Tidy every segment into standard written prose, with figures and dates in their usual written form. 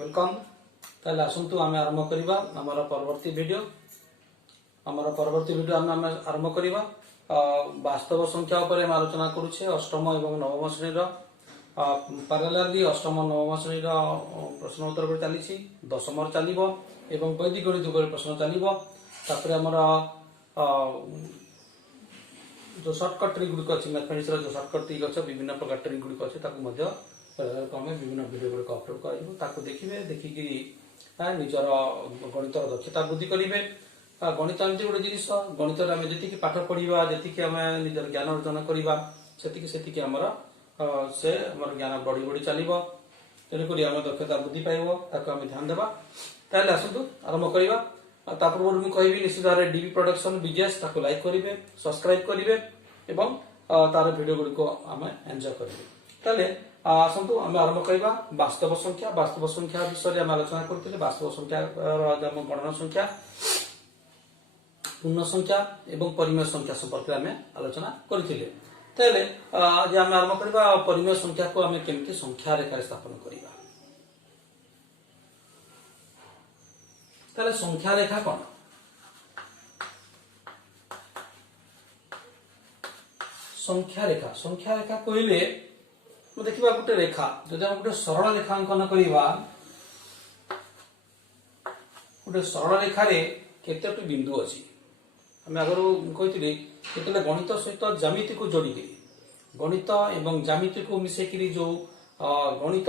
Welcome. ताले आसंतु आमे आरंभ करिबा हमर परवर्ती वीडियो। हमर परवर्ती वीडियो आमे आरंभ करिबा वास्तव संख्या ऊपर हम आलोचना करूछे अष्टम एवं नवम श्रेणी रो पैरेलली अष्टम नवम श्रेणी रो प्रश्न उत्तर पर चलीछि। दशम रो चलीबो एवं वैदिक गणित ऊपर प्रश्न चलीबो। तापर हमर जो शॉर्टकट ट्रिक गुडी अछि मैथमेटिक्स रो जो शॉर्टकट ट्रिक अछि विभिन्न प्रकार ट्रिक गुडी अछि ताकू मध्य आमे विभिन्न वीडियो गुडी अपलोड करिबो। ताकू देखिबे देखिकि निजर गणित दक्षता वृद्धि करिवे। गणित एमती गोटे जिनिस गणित आम जी पाठ पढ़ा जी आम निजर ज्ञान अर्जन करवा से आमर से आम ज्ञान बढ़ी बढ़ी चलो। तेणुक आम दक्षता वृद्धि पाइब ताकू आम ध्यान देवा। ताले आसतु आरंभ करवा। पूर्व मुझे कहि निश्चित भाव में डीबी प्रोडक्शन बीजेएस ताकू लाइक करेंगे सब्सक्राइब करेंगे एवं तार वीडियो गुड़ी को आम एंजॉय करेंगे। ताले आसतु आम आरंभ करवा वास्तव संख्या विषय आम आलोचना करते। वास्तव संख्या गणना संख्या पूर्ण संख्या एवं परिमेय संख्या संपर्क में आलोचना करथिले। ताले आज आम आरंभ करवा परिमेय संख्या को आम केमती संख्या रेखा स्थापन करवा। ताले संख्या रेखा कौन? संख्या रेखा कहले देखिबा गोटे रेखा जदि हम गोटे सरल रेखा अंकन करवा गोटे सरल रेखा रे केतेटी बिंदु अछि आम आगर कही केतले गणित सहित ज्यामिति को जोड़ी गणित एवं ज्यामिति को मिसेकरी जो गणित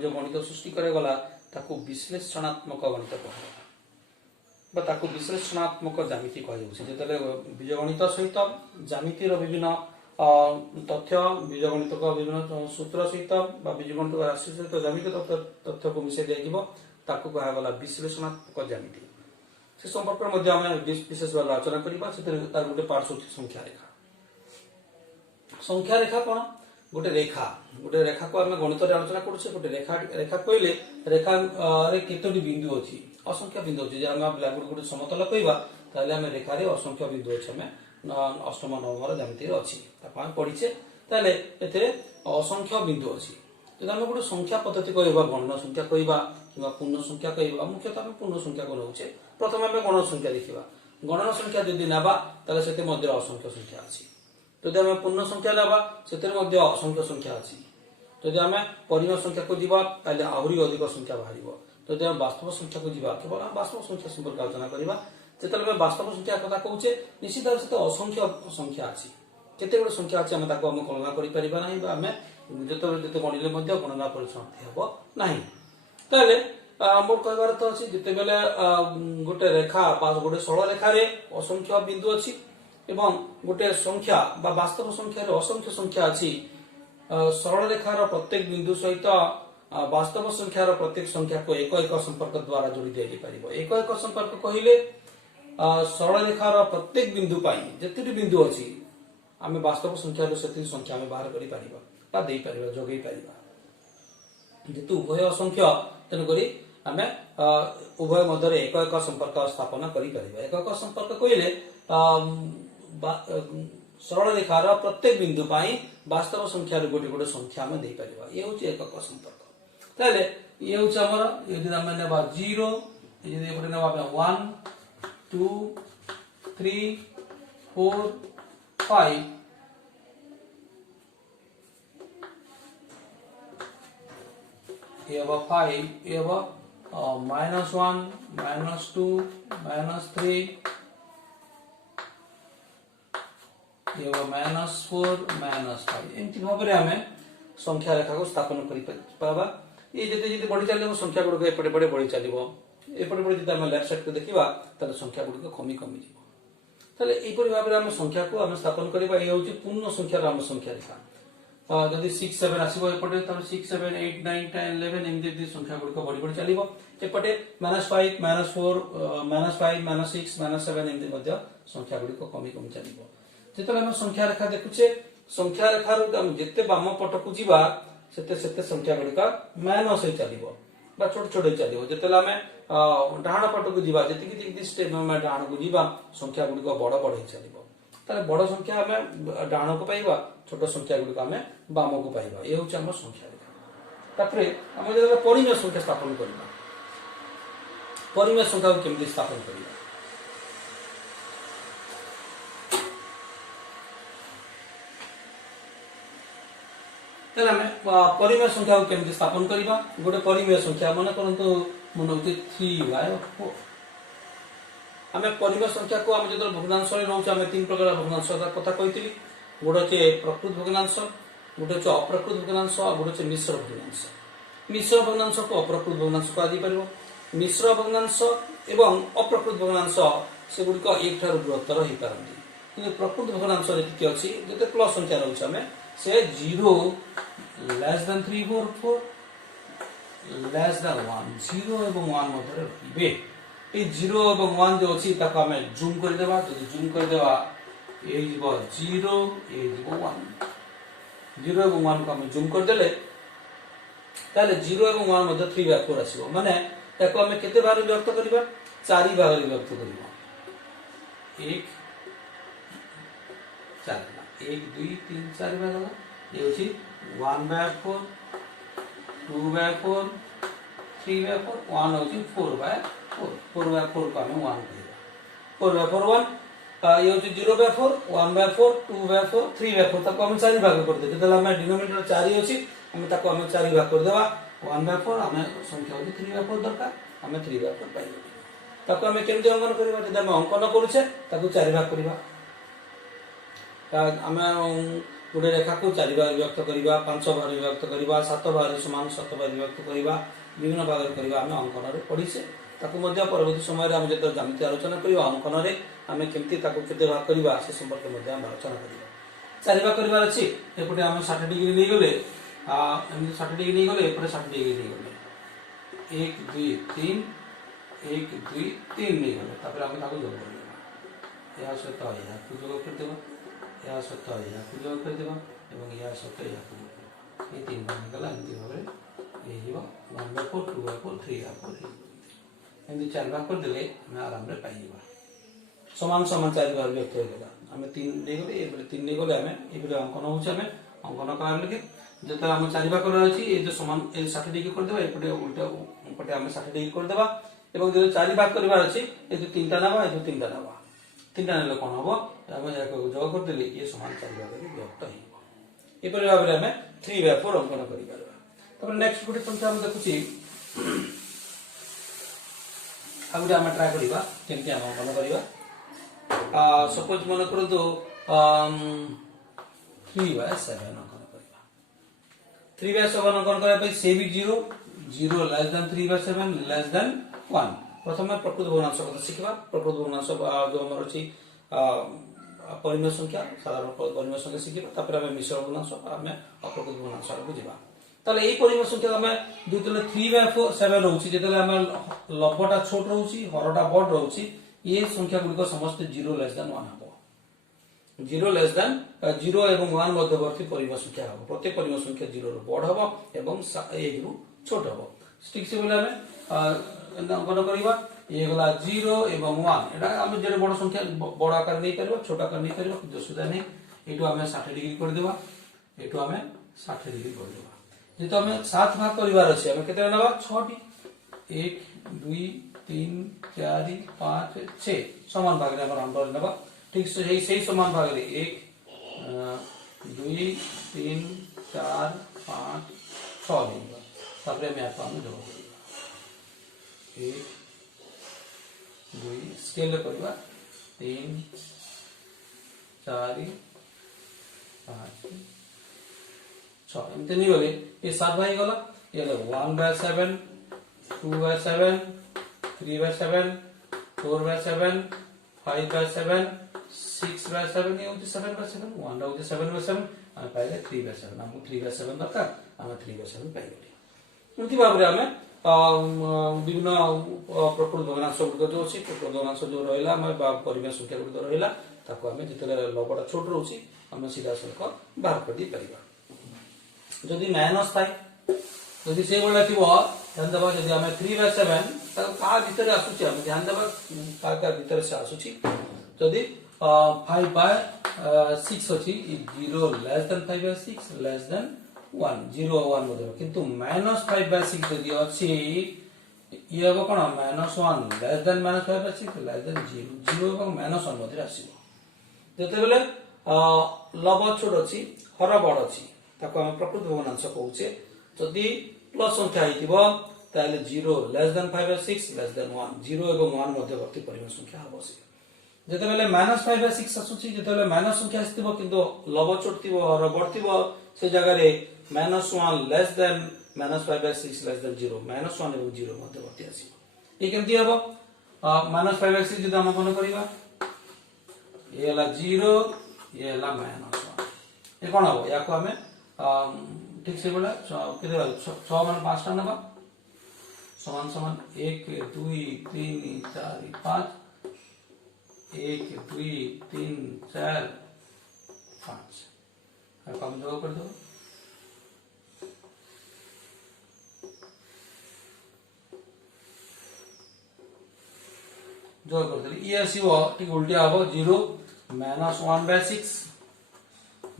जो गणित सृष्टि करे गला ताकू विश्लेषणात्मक गणित कहबा ताकू विश्लेषणात्मक ज्यामिति कहउछि। जेतले बीजगणित सहित ज्यामिति रो विभिन्न तथ्य बीजगणित को विभिन्न सूत्र सहित बा बीजगणित राशि सहित ज्यामिति तथ्य को मिसे दिया ताकू कहा गला विश्लेषणात्मक ज्यामिति। से संपर्क में आम विशेष भाव आलोचना करवा। तार गोटे पार्ट होची संख्या रेखा। संख्या रेखा कौन? गोटे रेखा को आम गणित आलोचना करुचे। गोटे रेखा कहले रेखा रे केतोटी बिंदु अछि असंख्य बिंदु अछि। जे हम ब्लैकबोर्ड गोटे समतल कहबा ताले आम रेखा रे असंख्य बिंदु अछि आम अष्टम नवम ज्यामिति रे अछि ताको आम पढिचे। ताले एते असंख्य बिंदु अछि। जदि आम गोटे संख्या पद्धति कहबा गणना संख्या कहबा कि पूर्ण संख्या कहबा मुख्यतः आम पूर्ण संख्या को नउचे। प्रथम आम गणना संख्या देखा। गणना संख्या जदि नाबा ताले सेते मध्य असंख्य संख्या अछि। जदि आम पूर्ण संख्या नाबा सेते मध्य असंख्य संख्या अछि। जदि आम परिमेय संख्या को दिबा ताले आहुरी अधिक संख्या बाहरिबो। जदि आम वास्तव संख्या को दिबा केवल आम वास्तव संख्या संपर्क आलोचना करबा। जेतले आम वास्तव संख्या कथा कहउचे निश्चित भाव से असंख्य संख्या अछि। केते गुडे संख्या अछि आम ताको आम गणना करि परिबा नाही बा आम जते गणिले मध्य गणना परिसमाप्ति हेबो नाही। ताले मोर कहबार अर्थ अछि जते बेले गोटे रेखा बा गोटे सरल रेखा रे असंख्य बिंदु अछि एवं गोटे संख्या बा वास्तव संख्या रे असंख्य संख्या अछि। सरल रेखा रो प्रत्येक बिंदु सहित वास्तव संख्या रो प्रत्येक संख्या को एक एक संपर्क द्वारा जोड़ी दिया परिबो। एक एक संपर्क कहिले सरल रेखा रो प्रत्येक बिंदु पाई जतेटी बिंदु अछि आमे वास्तव संख्या रो सेति संख्या में बाहर करि परिबा बा देई परिबा जोगई परिबा। जेतु उभय असंख्य तेन करी आमे उभय मध्य एक एक संपर्क स्थापना करि परिबा। एक एक संपर्क कहिले सरल रेखार प्रत्येक बिंदु पाई वास्तव संख्या रे गोटे गोटे संख्या में देई परिबा। ये होची एक एक संपर्क। ताले ये होची हमर यदि हम नेबा 0 यदि एपटे नेबा 1 2 3 4 5 ये अब 5 ये अब -1 -2 -3 ये -4 -5 एमती भाव में आम संख्या रेखा को स्थापन करवा। ये जते बढ़ी चलो संख्या गुड़िक एपटे पटे बढ़ी चलो एपटे पटे जब लेफ्ट साइड को देखा ताले संख्या गुड़िक कमी कमी जीव। ताले एपरि भाव में आम संख्या को आम स्थापन करवा। ये होची पूर्ण संख्या आम संख्या रेखा। जदि 6 7 आसीबो एपटे तब 6 7 8 9 10 11 एमती संख्या गुड़िक बढ़ी बढ़ी चलो। एपटे -5 -4 -5 -6 -7 एमती मध्य संख्या गुड़िक कमी कमी चलो। जेतले हम संख्या रेखा देखुचे संख्या रेखा रो जेते बाम पट को जीवा सेते सेते संख्या गुड़िका माइनस हो चलो बा छोट छोट चलो। जेतले हम डाहाण पट को जीवा जेतिकी स्टेप में डाहाण को जीवा संख्या गुड़िक बड़ बड़ हो चलो। ताले बड़ संख्या आम डाहाण को पाइबा छोट संख्या गुड़िक आम बाम को पाइबा। ये होची हमर संख्या रेखा। तापरे हम जब परिमेय संख्या स्थापन करबा परिमेय संख्या को केमती स्थापन करबा तेल आम परिमेय संख्या को केमती स्थापन करबा गोटे परिमेय संख्या मन करंतु मन होती 3/4 आम परिमेय संख्या को आम जो भग्नांश रोचे आम तीन प्रकार भग्नांश कथा कही गोटे हे प्रकृत भग्नांश गोटे हे अप्रकृत भग्नांश और गोटे मिश्र भग्नांश मिश्र भग्नांश को अप्रकृत भग्नांश कह मिश्र भग्नांश एवं अप्रकृत भग्नांश से गुड़िक एक ठार बृहत्तर हो पारती कि प्रकृत भग्नांश जी अच्छी जो प्लस संख्या रोचे आम से 0 less than 3/4 less than 1 0 एवं 1 मध्य रे ये 0 एवं 1 जो अच्छी आम जूम करदेवा जो जूम करदेवा ये 0 ये 1 0 एवं 1 को आम जूम करदेले ताले 0 एवं 1 मध्य 3/4 आसीबो माने ताको आम केते भाग विभक्त करबा 4 भाग विभक्त करबा 1 4 1 2 3 4 भाग ये होची 1/4 2/4 3/4 1 होची 4/4 4/4 को आम 1 कहबा 4/4 1 ये होची 0/4 1/4 2/4 3/4 ताको आम 4 भाग कर दे जतला आम डिनोमिनेटर 4 होची हम ताको आम 4 भाग कर देबा 1/4 आम संख्या होची 3/4 दरकार आम 3/4 पाइ ताको आम केमते अंकन करबा जदि आम अंकन करूछे ताको 4 भाग करबा आम गोटे रेखा को 4 भाग विभक्त करबा 5 भाग विभक्त करबा 7 भाग समान 7 भाग विभक्त करबा विभिन्न भाग करबा आम अंकन रे पढिसे ताको मध्य परवर्ती समय रे आम जत ज्यामिति आलोचना करबा अंकन रे आम केमती ताको केते भाग करबा से संपर्क मध्य आम आलोचना करबा 4 भाग करबार अछि एपटे आम 60 डिग्री नै गले एमती 60 डिग्री नहीं गले 60 डिग्री नहीं गले 1 2 3 1 2 3 नहीं गले तापर हम ताको जोड़ करबा या सहित या को जोड़ कर देबा या सहित या को जोड़ कर देबा एवं या सहित या को जोड़ करबा ये तीन बार निकला एमती भाबे ये हिबा 1/4 2/4 3/4 एमती 4 भाग कर देले हम आराम रे पाई जेबा समान समान 4 भाग व्यक्त हो गेला हम 3 नहीं गले ए 3 नहीं गले हम ए अंकन होछ हम अंकन करार लगे जत आम 4 भाग कर अछि ए जो समान ए 60 डिग्री कर देबा एपटे उल्टा एपटे हम 60 डिग्री कर देबा एवं जो 4 भाग करबार अछि ए जो तीनटा नाबा ए जो तीनटा नाबा तीनटा नेले कोन हबो हम याको जोग कर देली ये समान 4 भाग रे विभक्त हिबो ए पर भाबरे हम 3/4 अंकन करि परबा तब नेक्स्ट गुटे संख्या हम देखुची आगुटे हम ट्राई करिबा केमति हम अंकन करिबा सपोज मन करू तो 3/7 अंकन 3/7 अंकन करबा से भी 0 लेस देन 3/7 लेस देन 1 प्रथम प्रकृत भग्नांश कथा शिखबा प्रकृत भग्नांश जो हमर अछि परिमेय संख्या साधारण परिमेय संख्या शिखबा तापर हम मिश्र भग्नांश हम अप्रकृत भग्नांश को जिबा ताले एई परिमेय संख्या हम दुतले 3/7 रहउछि जेतले हम लब्बटा छोट रहउछि हरटा बड रहउछि ये संख्या गुडी समस्त 0 लेस देन 1 हबो 0 लेस देन 0 एवं 1 मध्यवर्ती परिमेय संख्या हबो प्रत्येक परिमेय संख्या 0 रो बड हबो एवं 1 रो छोट हबो ठीक से बोले हम अंकन करबा ये गला 0 एवं 1 एटा हम जे बड़ संख्या बड़ आकार नै करबा छोट आकार नै करबा किछ सुधा नै एटु हम 60 डिग्री कर देबा एटु हम 60 डिग्री कर देबा जेतो हम 7 भाग परिवार अछि हम केते नबा 6 टी 1 2 3 4 5 6 समान भाग रे हम अंदर नबा ठीक से सही समान भाग रे 1 2 3 4 5 6 लेबा तापर हम आता हम जोड़ करबा 1 2 स्केल करबा 3 4 5 6 एमते नहीं बोले ये 7 भाई गला ये 1/7 2/7 3/7 4/7 5/7 6/7 ये होती 7/7 1 होती 7/7 हम पाइले 3/7 हम 3/7 दरकार हम 3/7 पाइले उनती भाबरे हमें विभिन्न प्रकृत भग्नांश जो अछि प्रकृत भग्नांश जो रहला हम परिमेय संख्या गुड रहला ताको हमें जितले लबडा छोट रहउछि हम सीधा सलक बाहर कर दी परिबा जदि माइनस थाई जदि से बोला कि वो ध्यान देबा जदि हम 3/7 त का भीतर आसुछि हम ध्यान देबा का भीतर से आसुछि जदि 5/6 अछि 0 लेस देन 5/6 लेस देन 1 0 1 मध्य किंतु -5/6 जदि अछि ये अब कोन -1 लेस देन -5/6 लेस देन 0 0 एवं -1 मध्य आसीबो जते बेले लव छोट अछि हर बड़ अछि ताको हम प्रकृत भग्नांश कहूचे जदि प्लस संख्या हितिबो ताले 0 लेस देन 5/6 लेस देन 1 0 एवं 1 मध्यवर्ती परिमाण संख्या हबसे जते बेले -5/6 आसुची जते बेले माइनस संख्या आस्तिबो किंतु लव छोट थिबो हर बड़ थिबो से जगह रे -1 लेस देन -5/6 लेस देन 0 -1 एवं 0 मध्यवर्ती आसीबो ये केमति हबो -5/6 जदि हम कोन करिबा ये हला 0 ये हला -1 ये कोन हबो या को हमें ठीक से बोला केते 6 मान 5 टा नबा समान समान 1 2 3 4 5 1 2 3 4 5 अब हम जोड़ कर दो जोड़ कर दे ये आसीबो ठीक उल्टा आबो 0 -1/6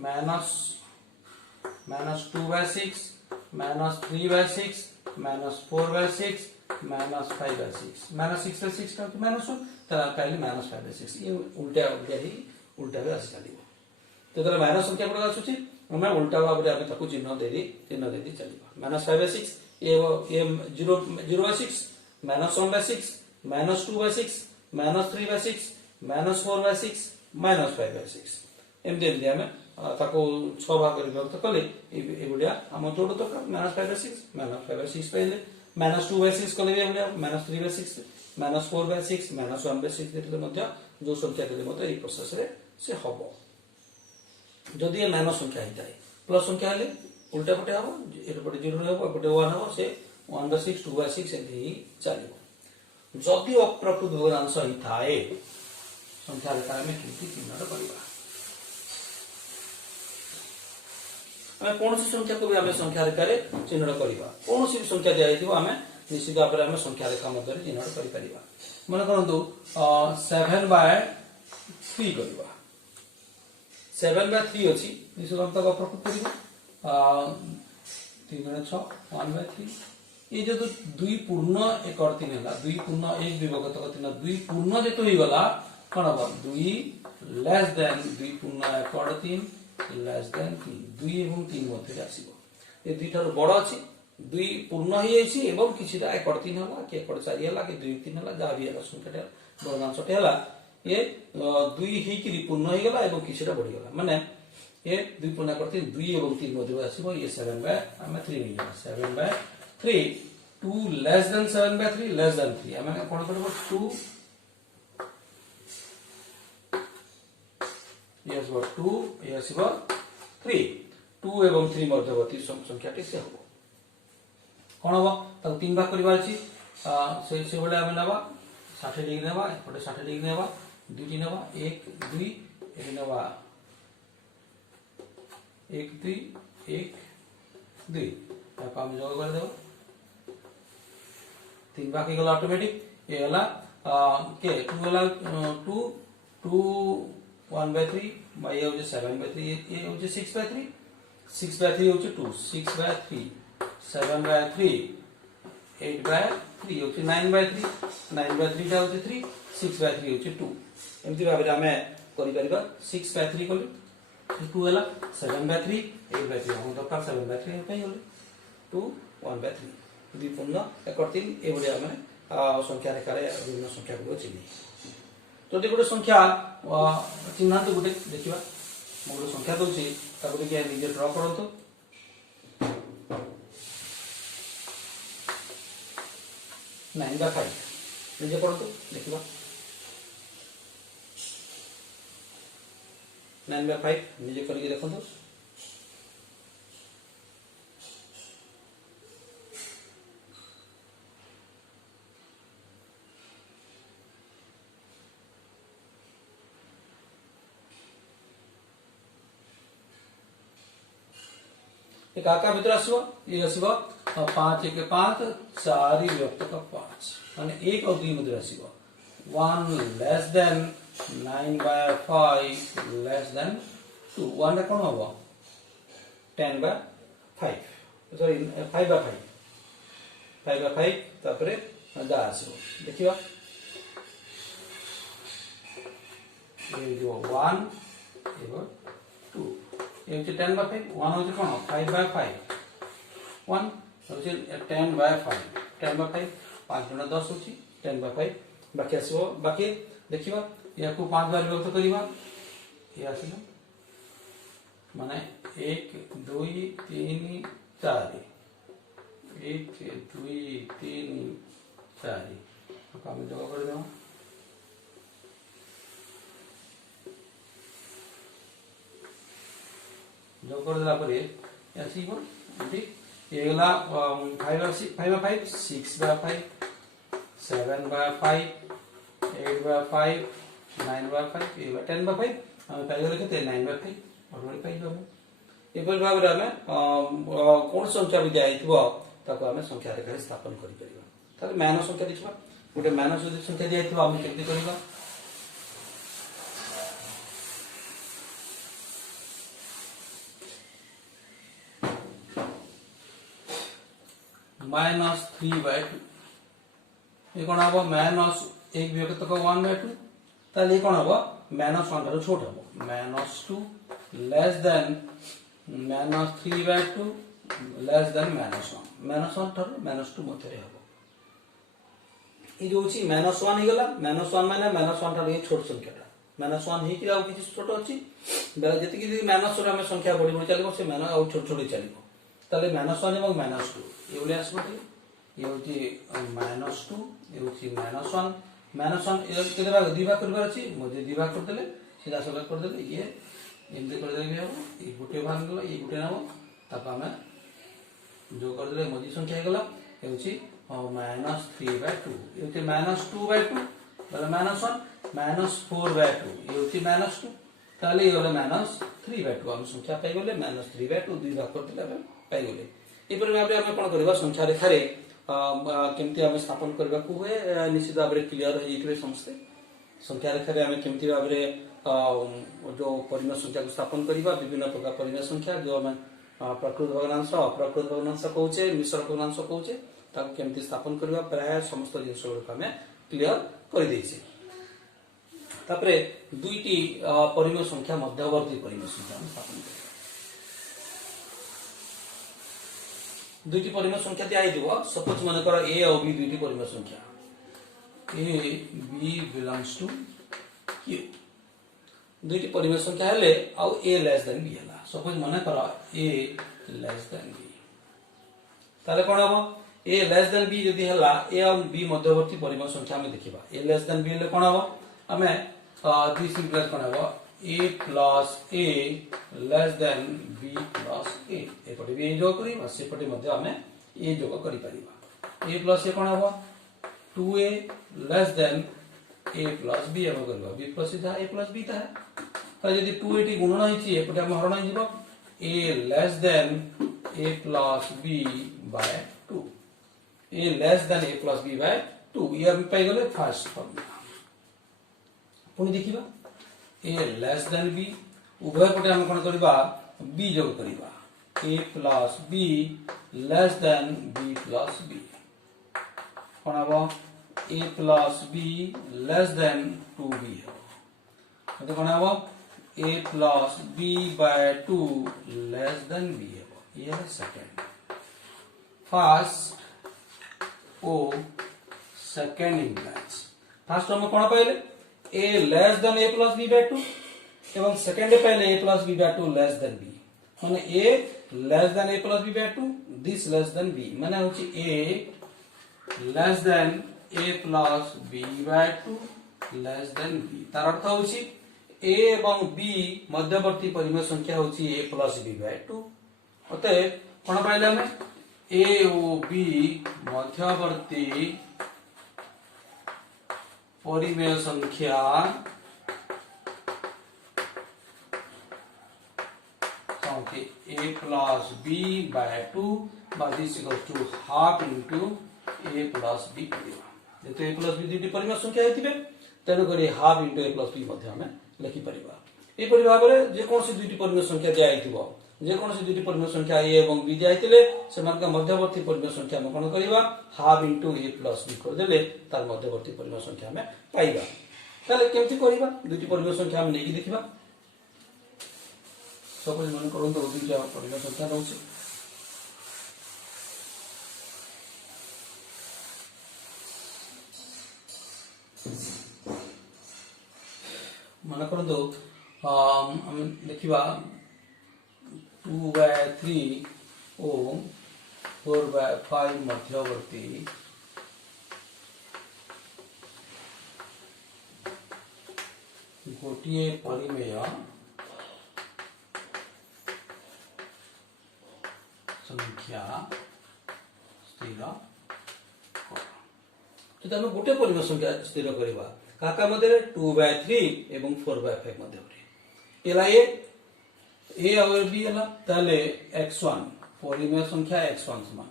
-2/6 -3/6 -4/6 -5/6 -6/6 का -1 ता पहले -5/6 ये उल्टा उल्टा ही उल्टा भी आसी चलिबो तो तले माइनस संख्या पड़ आसुची हम उल्टा भाबरे हम ताको चिन्ह देदी चलिबा -5/6 ये 0/6 -1/6 -2/6 -3/6 -4/6 -5/6 एमदे एमदे हम ताको 6 भाग कर विभक्त कले ए गुडिया हम जोड़ तो -5/6 -5/6 पहले -2/6 कले भी हम -3/6 -4/6 -1/6 देले मध्य जो संख्या देले मध्य ए प्रोसेस रे से हबो जदि ये माइनस संख्या हिता है प्लस संख्या हेले उल्टा पटे हबो एटा पटे 0 हबो पटे 1 हबो से 1/6 2/6 एमति ही चलिबो जदि अप्रकृत भग्नांश हिताए संख्या रेखा में किंतु चिन्हट करिबा हमें कौन सी संख्या को भी हमें संख्या रेखा रे चिन्हट करिबा कौन सी संख्या दिया हिथिबो हमें निश्चित भाव में संख्या रेखा मध्य चिन्हट करि परिबा मन करंतु 7/3 करिबा 7/3 अछि निश्चित हम तक प्रकृत करिबा 3 6 1/3 ये जो 2 पूर्ण 1 और 3 हला 2 पूर्ण 1 विभक्त 3 2 पूर्ण जेतो ही गला कोन बा 2 लेस देन 2 पूर्ण 1 और 3 लेस देन 3 2 एवं 3 मध्य आसीबो ए दुइटार बड़ अछि 2 पूर्ण ही अछि एवं किछिटा 1 और 3 हला के 1 और 4 हला के 2 3 हला जा भी हला संख्याटा भग्नांशटे हला ये 2 ही कि पूर्ण ही गला एवं किछिटा बढ़ी गला माने ये 2 पूर्ण करते 2 एवं 3 मध्य आसीबो ये 7/3 नहीं 7/3 2 लेस देन 7/3 लेस देन 3 हम कोन करबो 2 yes what 2 yes what 3 2 एवं 3 मध्यवर्ती संख्याटी से हबो कोन हबो त 3 भाग करबा अछि से बेले हम नबा 60 डिग्री नबा एपटे 60 डिग्री नबा दुटी नबा 1 2 एक नबा 1 2 1 2 ताको हम जोड़ कर देबो 3 भाग के गला ऑटोमेटिक ये हला के 2 हला 2 1/3 by ये होजे 7/3 ये होजे 6/3 6/3 होजे 2 6/3 7/3 8/3 होजे 9/3 9/3 टा होजे 3 6/3 होजे 2 एमति भाबरे हमें करि परिबा 6/3 कोली 2 हला 7/3 8/3 हम दरकार 7/3 पई होले 2 1/3 दुई पूर्ण 1 और 3 ए भलिया हमें संख्या रेखा रे विभिन्न संख्या को चिन्ह जदि गोटे संख्या चिन्ह तो गोटे देखिबा मो गोटे संख्या दोची ताको देखि निजे ड्रा करंतो 9/5 निजे करंतो देखिबा 9/5 निजे करके देखंतो एक आका भीतर आसीबो ये आसीबो 5 1 5 4 विभक्त 5 माने 1 और 2 मध्य आसीबो 1 लेस देन 9/5 लेस देन 2 1 रे कोन होबो 10/5 5 सॉरी 5 by 5 5 by 5 तापरे जा आसो देखिबा ये जो 1 एवं 2 ये 10 by 5 1 होचे कोन 5 by 5 1 होचे 10 by 5 10 by 5 5 गुणा 10 होची 10 by 5 बाकी आसो बाकी देखिबा या को 5 बार विभक्त करिबा ये आसिला माने 1 2 3 4 1 2 3 4 काम जोग कर देबा जोग कर देला परे आसीबो ठीक एगला 5 by 5 6 by 5 7 by 5 8 by 5 9 by 5 ये 10 by 5 हम पाई गले केते 9 by 5 ऑलरेडी पाई गयो एपर भाबरे हमें कोन संख्या भी जाइथिबो ताको हमें संख्या रेखा स्थापन करि परिबा ताले मान संख्या देखिबा गोटे मान संख्या जाइथिबो हम केते करिबा -3 by 2 ये कोन हबो माइनस 1 विभक्त को 1 by 2 ताले कोन हबो -1 ठारो छोट हबो -2 less than -3 by 2 less than -1 ठारो -2 मथरे हबो ई जो छी -1 ही गला -1 माने -1 ठारो ये छोट संख्याटा -1 ही कि आउ किछि छोट अछि बेला जति कि -1 रे हम संख्या बड़ी बड़ी चलिबो से माने आउ छोट छोट चलिबो ताले -1 एवं -2 ये बोले आसबो ये होची -2 ये होची -1 -1 ये केते भाग दिबा करबार अछि मोजे दिबा कर देले सीधा सलग कर देले ये एमते कर देले हो ये गुटे भाग गला ये गुटे नाम ताका हमें जो कर देले मोजी संख्या हे गला ये होची -3 by 2 ये होची -2 by 2 बले -1 -4 by 2 ये होची -2 ताले ये गला -3 by 2 हम संख्या पाई गले -3 by 2 दुई भाग कर देले हम पाई गले ए पर भाबरे हम कोन करबा संख्या रेखा रे केमती हम स्थापन करबा को हुए निश्चित भाबरे क्लियर हो जेतिबे समस्ते संख्या रेखा रे हम केमती भाबरे जो परिमेय संख्या को स्थापन करबा विभिन्न प्रकार परिमेय संख्या जो हम प्रकृत भग्नांश अप्रकृत भग्नांश कहउचे मिश्र भग्नांश कहउचे ताको केमती स्थापन करबा प्राय समस्त जिंस को हम क्लियर कर देछि तापरे दुईटी परिमेय संख्या मध्यवर्ती परिमेय संख्या हम स्थापन करबा दुईटी परिमेय संख्या दिया दिबो सपोज माने कर a और b दुईटी परिमेय संख्या a b belongs to q दुईटी परिमेय संख्या हेले आ a लेस देन b हला सपोज माने कर a लेस देन b ताले कोन हबो a लेस देन b जदी हला a और b मध्यवर्ती परिमेय संख्या में देखिबा a लेस देन b ले कोन हबो हमें दिस इक्वल कोन हबो a plus a less than b plus a एपटे भी a जोग करिबा सेपटे मध्ये हमें a जोग करि परिबा a plus a कोन हबो 2a less than a plus b हम करबा b plus a a plus b ता है त यदि 2a टी गुणन होइछि एपटे हम हरण हिबो a less than a plus b by 2 a less than a plus b by 2 ये हम पाई गले फर्स्ट फॉर्मूला पुनी देखिबा a less than b उभय पटे हम कोन करबा b जोग करबा a plus b less than b plus b कोन हबो a plus b less than 2b तो कोन हबो a plus b by 2 less than b हबो ये है second first o second implies first हम कोन पाइले a less than a plus b by 2 एवं second पहले a plus b by 2 less than b माने a less than a plus b by 2 this less than b माने होची a less than a plus b by 2 less than b तार अर्थ होची a एवं b मध्यवर्ती परिमेय संख्या होची a plus b by 2 अतः कोन पाइले हमें a ओ b मध्यवर्ती परिमेय संख्या a plus b by 2 by this equals to half into a plus b जेते a plus b दुटी परिमेय संख्या हेतिबे तेनो करी half into a plus b मध्ये हमें लिखि परिबा ए परि भाबरे जे कोन से दुटी परिमेय संख्या दिया हेतिबो जे कौन से दुटी परिमेय संख्या ए एवं बी दिखाइले सेमानका मध्यवर्ती परिमेय संख्या हम कोन करबा हाफ इनटू ए प्लस बी कर देले तार मध्यवर्ती परिमेय संख्या हमें पाइबा। ताले केमति करबा दुटी परिमेय संख्या हम नेकी देखिबा। सपोज मन करन तो दुटी परिमेय संख्या रहउछि मन करन तो हम देखिबा 2/3 और 4/5 मध्यवर्ती गोटे परिमेय संख्या स्थिर तो आम गोटे परिमेय संख्या स्थिर करवा काका मध्य 2/3 एवं 4/5 मध्य एला ए और बी हला ताले x1 परिमेय संख्या x1 समान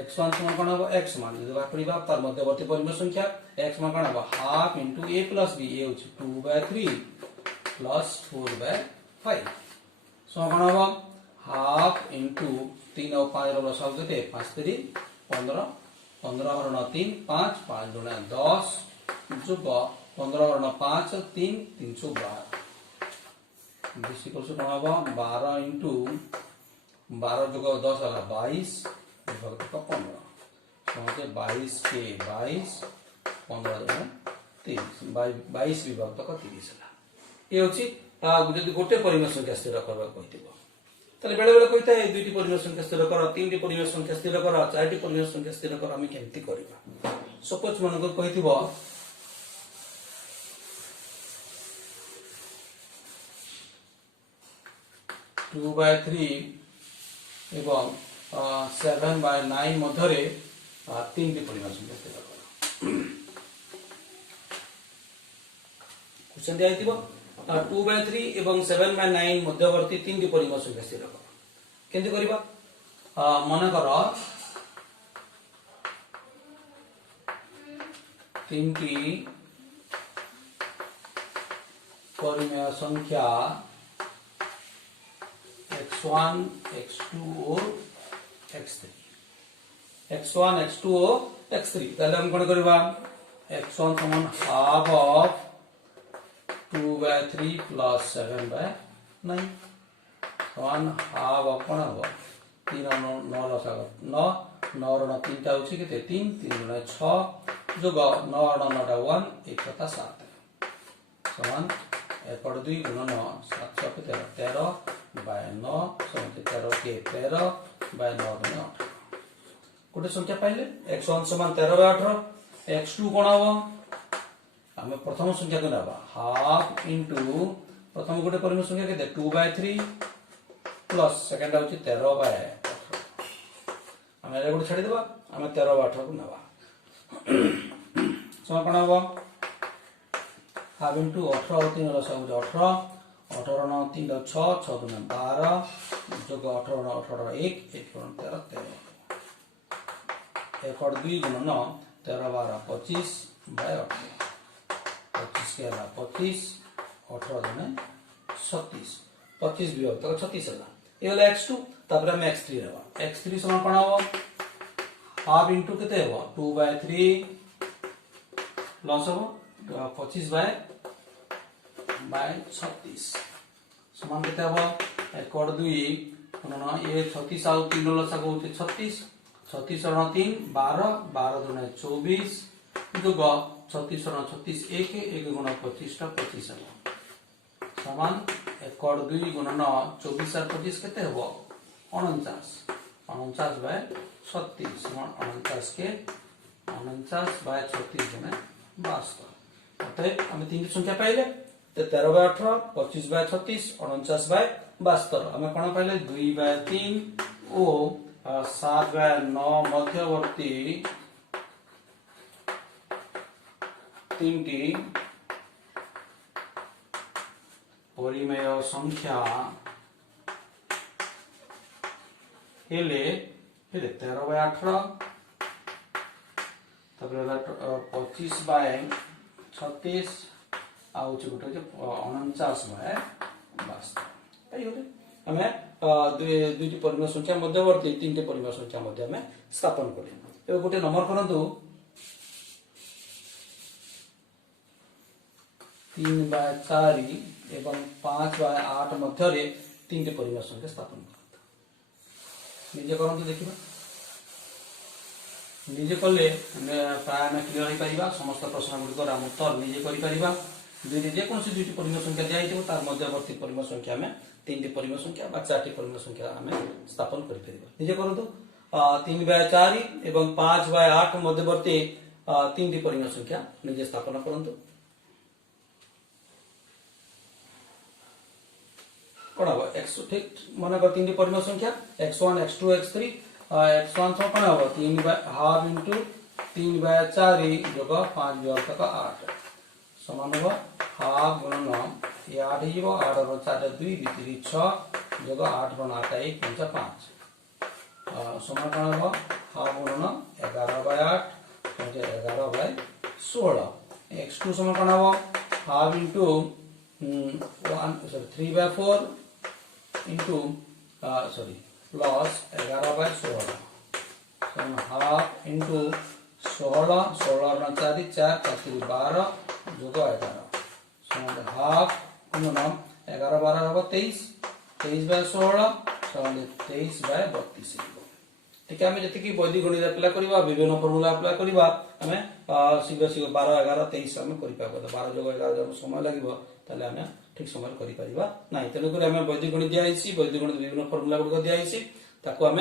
x1 समान कोन हो x मान जे बा परिबा तार मध्यवर्ती परिमेय संख्या x मान कोन हो half into a plus b ए होछि 2/3 प्लस 4/5 सो कोन हो हाफ इनटू 3 और 5 रो लसाउ केते 5 3 15 15 और 9 3 5 5 गुणा 10 जोग 15 और 9 5 3 312 12 इंटू 12 जोग 10 है 22 विभक्त का 15 22 के 22 15 30 22 विभक्त का 30 ये हूँ गोटे परिमेय संख्या स्थिर करवा कहते बेले बेले कहता है दुईटी परिमेय संख्या स्थिर कर 3टी परिमेय संख्या स्थिर कर 4टी परिमेय संख्या स्थिर कर आम केमती करवा। सपोज मन कह 2/3 एवं 7/9 मध्य 3टी परिमेय संख्या स्थिर कर क्वेश्चन दिया 2/3 एवं 7/9 मध्यवर्ती 3टी परिमेय संख्या स्थिर कर केमती करबा मन कर 3टी परिमेय संख्या x1 x2 और x3 x1 x2 और x3 ताले हम कोन करबा x1 समान हाफ ऑफ 2/3 प्लस 7/9 समान हाफ ऑफ कोन हो 3 और 9 लसा 9 9 और 9 3 टा होछि केते 3 3 गुणा 6 जोग 9 और 9 टा 1 1 7 समान एकड़ 2 गुणा 9 7 6 के 13 बाय 9 समते 13 के 13 बाय 9 गुणा 18 गोटे संख्या पाइले x1 समान 13/18 x2 कोन हो हमें प्रथम संख्या को नबा हाफ इनटू प्रथम गोटे परिमेय संख्या के 2/3 प्लस सेकंड होची 13/18 हम एले गोटे छाडी देबा हम 13/18 को नबा समान कोन हो हाफ इनटू 18 और 3 रसा हो 18 18 9 3 6 6 2 12 जोग 18 18 1 1 13 13 एकड़ 2 गुणन 13 12 25 बाय 18 25 के हला 25 18 दुने 36 25 विभक्त 36 हला ए हला x2 तापर हम x3 लेबा x3 समान कोन हो हाफ इनटू केते हो 2/3 प्लस हो 25 बाय 36 समान केते हो एकड़ 2 गुणन ए 36 आउ 3 लसा को 36 36 और 3 12 12 दुने 24 जोग 36 और 36 1 1 गुणा 25 टा 25 समान एकड़ 2 गुणन 24 और 25 केते हो 49 49 बाय 36 समान 49 के 49 बाय 36 गुणे 72 अतः हम तीन संख्या पाइले 13/18 25/36 49 बाय 72 हमें कोन पाइले 2/3 और 7/9 मध्यवर्ती 3टी परिमेय संख्या हेले 13/18 तापर 25/36 आउ गोटे 49/72 एई होले आमे दुईटी परिमेय संख्या मध्यवर्ती तीनटी परिमेय संख्या मध्य आमे स्थापन कले एबे गोटे नंबर करंतु 3/4 एवं 5/8 मध्य रे तीनटी परिमेय संख्या स्थापन करंतु निजे करंतु देखिबा निजे कले प्राय आम क्लीयर हो पार समस्त प्रश्न गुड़िक आम उत्तर निजे कर जेकोसी दुईटी परिमेय संख्या दिखाई तार मध्यवर्ती परिमेय संख्या आम तीन परिमेय संख्या बा 4टी परिमेय संख्या आम स्थापन कर निजे करतु 3/4 एवं 5/8 मध्यवर्ती तीन परिमेय संख्या निजे स्थापन करतु कौन हम एक्स ठीक मन कर तीन परिमेय संख्या x1 x2 x3 x1 कौन हम 3/2 इंटू 3/4 जोग 5/8 समान हम हाफ गुणन 8 हो 8 रो 4 2 2 6 जोग 8 गुण 8 1 5 समान कौन हम हाफ गुणन 11/8 11/16 x2 समान कौन हम half into 3/4 into plus 11/16 half into 16 16 4 4 12 जोग 11 हाफ गुणन 11 12 हम 23 23/16 23/32 ठीक आम जी वैदिक गणित अप्लाई करवा विभिन्न फर्मुला अप्लाई करवा आम शीघ्र शीघ्र 12 11 23 आम कर 12 जोग 11 जब समय लगे ताले आम ठीक समय कर ना तेणुक आम वैदिक गणित दिखाई वैदिक गणित विभिन्न फर्मुला गुड़िक दिखाई ताको आम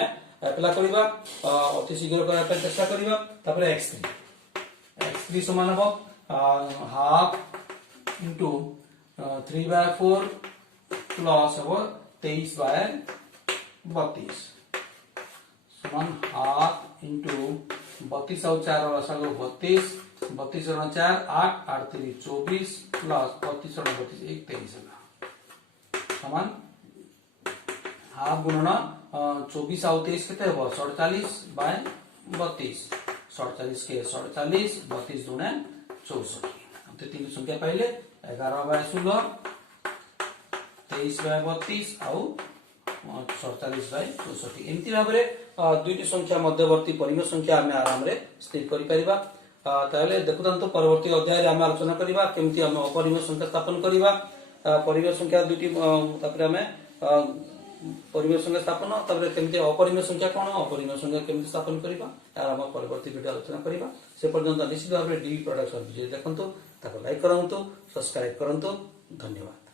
अप्लाई करवा अति शीघ्र करने चेष्टा करवा x3 समान हम हाफ इंटू 3/4 प्लस हम 23/32 समान हाफ इंटू 32 और 4 रसाग 32 32 4 8 8 3 24 प्लस 32 32 1 23 समान हाफ गुणन 24 और 23 के 47/32 47 के 47 32 गुणे 64 तीन संख्या पाइले 11/16 23/32 आउ 47/64 एमती भाव में दुईटी संख्या मध्यवर्ती परिमेय संख्या आम आराम से स्थिर कर देखुता परवर्ती अध्याय आम आलोचना करवा केमती आम अपरिमेय संख्या स्थापन करवा परिमेय संख्या दुईटी आम परिमेय संख्या स्थापन केमती अपरिमेय संख्या कौन अपरिमेय संख्या केमती स्थापन करवा आम परवर्ती वीडियो आलोचना करवा से पर्यंत निश्चित भाव में डी प्रोडक्शन देखते लाइक करूँ सब्सक्राइब करूँ धन्यवाद।